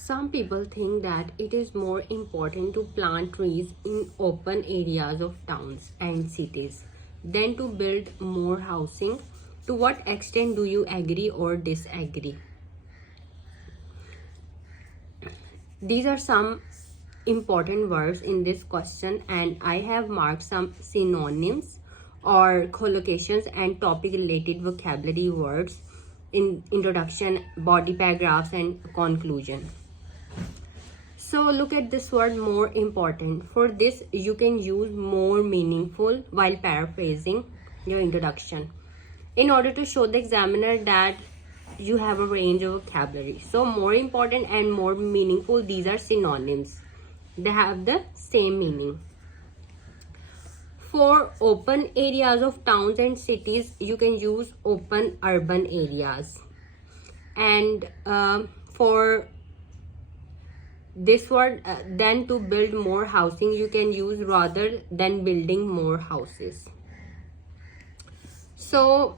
Some people think that it is more important to plant trees in open areas of towns and cities than to build more housing. To what extent do you agree or disagree? These are some important words in this question, and I have marked some synonyms or collocations and topic related vocabulary words in introduction, body paragraphs, and conclusion. So look at this word more important. For this, you can use more meaningful while paraphrasing your introduction in order to show the examiner that you have a range of vocabulary. So more important and more meaningful, these are synonyms. They have the same meaning. For open areas of towns and cities, you can use open urban areas. And for this word, then to build more housing, you can use rather than building more houses. So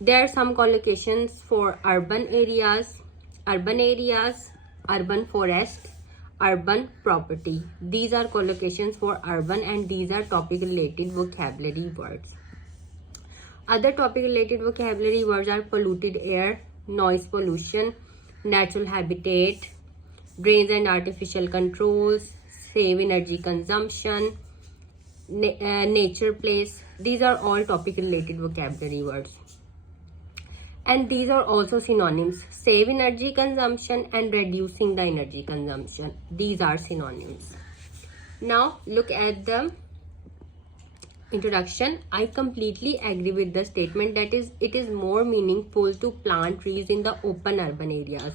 there are some collocations for urban areas, urban forest, urban property. These are collocations for urban, and these are topic related vocabulary words. Other topic related vocabulary words are polluted air, noise pollution, natural habitat, drains and artificial controls, save energy consumption, nature place. These are all topic related vocabulary words. And these are also synonyms. Save energy consumption and reducing the energy consumption. These are synonyms. Now look at the introduction. I completely agree with the statement that it is more meaningful to plant trees in the open urban areas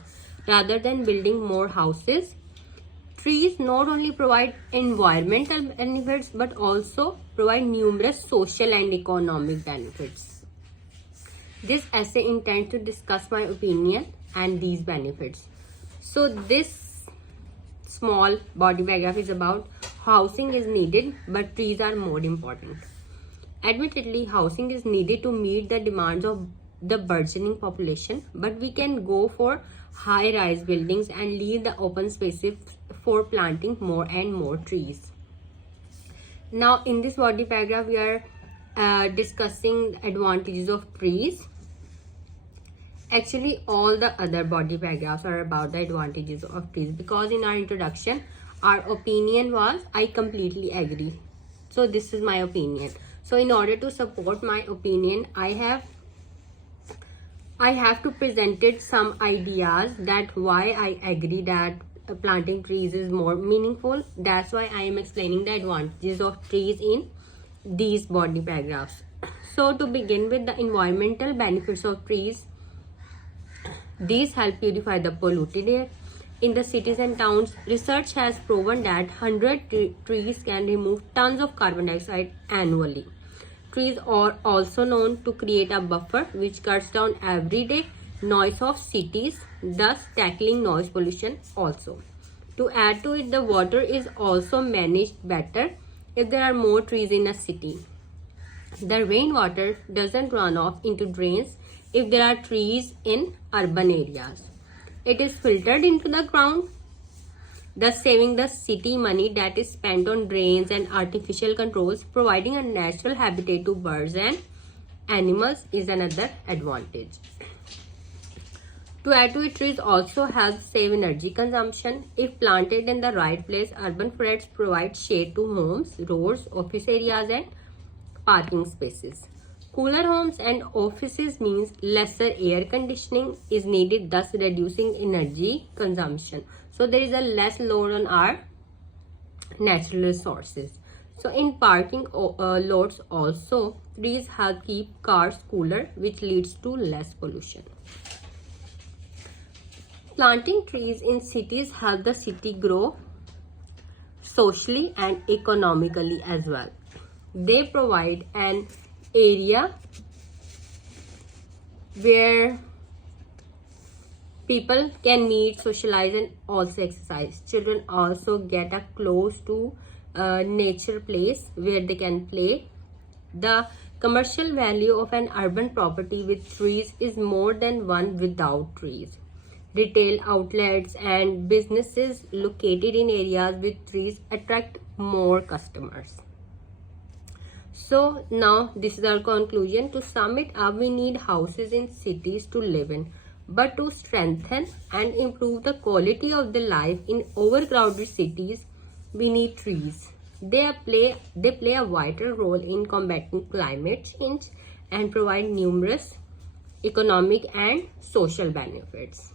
rather than building more houses. Trees not only provide environmental benefits but also provide numerous social and economic benefits. This essay intends to discuss my opinion and these benefits. So this small body paragraph is about housing is needed, but trees are more important. Admittedly, housing is needed to meet the demands of the burgeoning population, but we can go for high-rise buildings and leave the open spaces for planting more and more trees. Now, in this body paragraph, we are discussing the advantages of trees. Actually, all the other body paragraphs are about the advantages of trees, because in our introduction, our opinion was I completely agree. So this is my opinion. So in order to support my opinion, I have to presented some ideas that why I agree that planting trees is more meaningful. That's why I am explaining the advantages of trees in these body paragraphs. So to begin with, the environmental benefits of trees. These help purify the polluted air. In the cities and towns, research has proven that 100 trees can remove tons of carbon dioxide annually. Trees are also known to create a buffer which cuts down everyday noise of cities, thus tackling noise pollution also. To add to it, the water is also managed better if there are more trees in a city. The rainwater doesn't run off into drains if there are trees in urban areas. It is filtered into the ground, thus saving the city money that is spent on drains and artificial controls. Providing a natural habitat to birds and animals is another advantage. To add to it, trees also help save energy consumption. If planted in the right place, urban forests provide shade to homes, roads, office areas, and parking spaces. Cooler homes and offices means lesser air conditioning is needed, thus reducing energy consumption. So there is a less load on our natural resources. So in parking lots also, trees help keep cars cooler, which leads to less pollution. Planting trees in cities help the city grow socially and economically as well. They provide an area where people can meet, socialize, and also exercise. Children also get a close to nature place where they can play. The Commercial value of an urban property with trees is more than one without trees. Retail outlets and businesses located in areas with trees attract more customers. So now this is our conclusion. To sum it up, we need houses in cities to live in, but to strengthen and improve the quality of the life in overcrowded cities, we need trees. They play a vital role in combating climate change and provide numerous economic and social benefits.